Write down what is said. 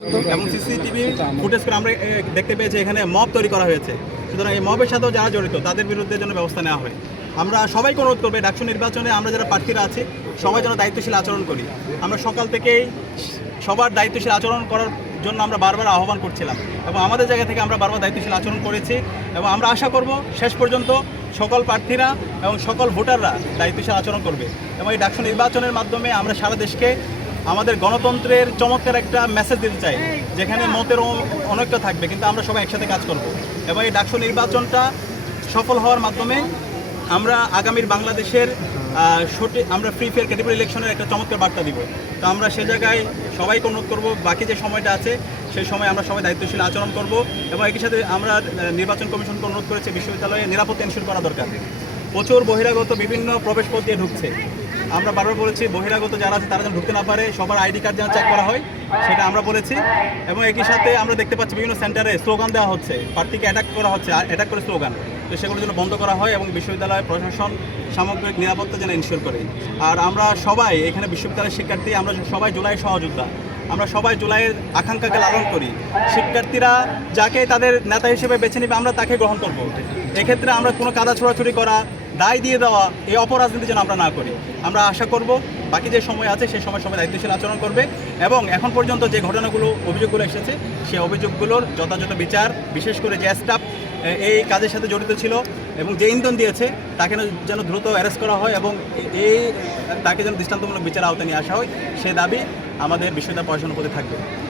এবং CCTV footage করে আমরা দেখতে পেয়েছি এখানে মব তৈরি করা হয়েছে। সুতরাং এই মবের সাথেও যারা জড়িত তাদের বিরুদ্ধে যেন ব্যবস্থা নেওয়া হয়। আমরা সবাইকে অনুরোধ করবো ডাকসু নির্বাচনে আমরা যারা প্রার্থীরা আছি সবাই যেন দায়িত্বশীল আচরণ করি। আমরা সকাল থেকেই সবার দায়িত্বশীল আচরণ করার জন্য আমরা বারবার আহ্বান করছিলাম এবং আমাদের জায়গা থেকে আমরা বারবার দায়িত্বশীল আচরণ করেছি এবং আমরা আশা করব শেষ পর্যন্ত সকল প্রার্থীরা এবং সকল ভোটাররা দায়িত্বশীল আচরণ করবে এবং এই ডাকসু নির্বাচনের মাধ্যমে আমরা সারা দেশকে আমাদের গণতন্ত্রের চমৎকার একটা মেসেজ দিতে চাই, যেখানে মতের অনেকটা থাকবে কিন্তু আমরা সবাই একসাথে কাজ করব এবং এই ডাকসু নির্বাচনটা সফল হওয়ার মাধ্যমে আমরা আগামীর বাংলাদেশের আমরা ফ্রি ফেয়ার ক্যাটেগরি ইলেকশনের একটা চমৎকার বার্তা দিব। তো আমরা সে জায়গায় সবাইকে অনুরোধ করব বাকি যে সময়টা আছে সেই সময় আমরা সবাই দায়িত্বশীল আচরণ করব এবং একই সাথে আমরা নির্বাচন কমিশনকে অনুরোধ করেছি বিশ্ববিদ্যালয়ে নিরাপত্তা এনশিওর করা দরকার। প্রচুর বহিরাগত বিভিন্ন প্রবেশপথ দিয়ে ঢুকছে। আমরা বারবার বলেছি বহিরাগত যারা আছে তারা যেন ঢুকতে না পারে, সবার আইডি কার্ড যেন চেক করা হয় সেটা আমরা বলেছি এবং একই সাথে আমরা দেখতে পাচ্ছি বিভিন্ন সেন্টারে স্লোগান দেওয়া হচ্ছে, প্রার্থীকে অ্যাটাক করা হচ্ছে, অ্যাটাক করে স্লোগান, তো সেগুলো যেন বন্ধ করা হয় এবং বিশ্ববিদ্যালয় প্রশাসন সামগ্রিক নিরাপত্তা যেন এনশিওর করে। আর আমরা সবাই এখানে বিশ্ববিদ্যালয়ের শিক্ষার্থী, আমরা সবাই জুলাই সহযোদ্ধা, আমরা সবাই জুলাইয়ের আকাঙ্ক্ষাকে লালন করি। শিক্ষার্থীরা যাকে তাদের নেতা হিসেবে বেছে নেবে আমরা তাকে গ্রহণ করব। এক্ষেত্রে আমরা কোনো কাদা ছোড়াছুড়ি করা, দায় দিয়ে দেওয়া, এই অপরাজনীতি যেন আমরা না করি। আমরা আশা করব বাকি যে সময় আছে সেই সময় সবাই দায়িত্বশীল আচরণ করবে এবং এখন পর্যন্ত যে ঘটনাগুলো অভিযোগগুলো এসেছে সেই অভিযোগগুলোর যথাযথ বিচার, বিশেষ করে যে স্টাফ এই কাজের সাথে জড়িত ছিল এবং যে ইন্ধন দিয়েছে তাকে যেন দ্রুত অ্যারেস্ট করা হয় এবং তাকে যেন দৃষ্টান্তমূলক বিচার আওতায় নিয়ে আসা হয়, সে দাবি আমাদের বিশ্ববিদ্যালয় প্রশাসনের প্রতি থাকবে।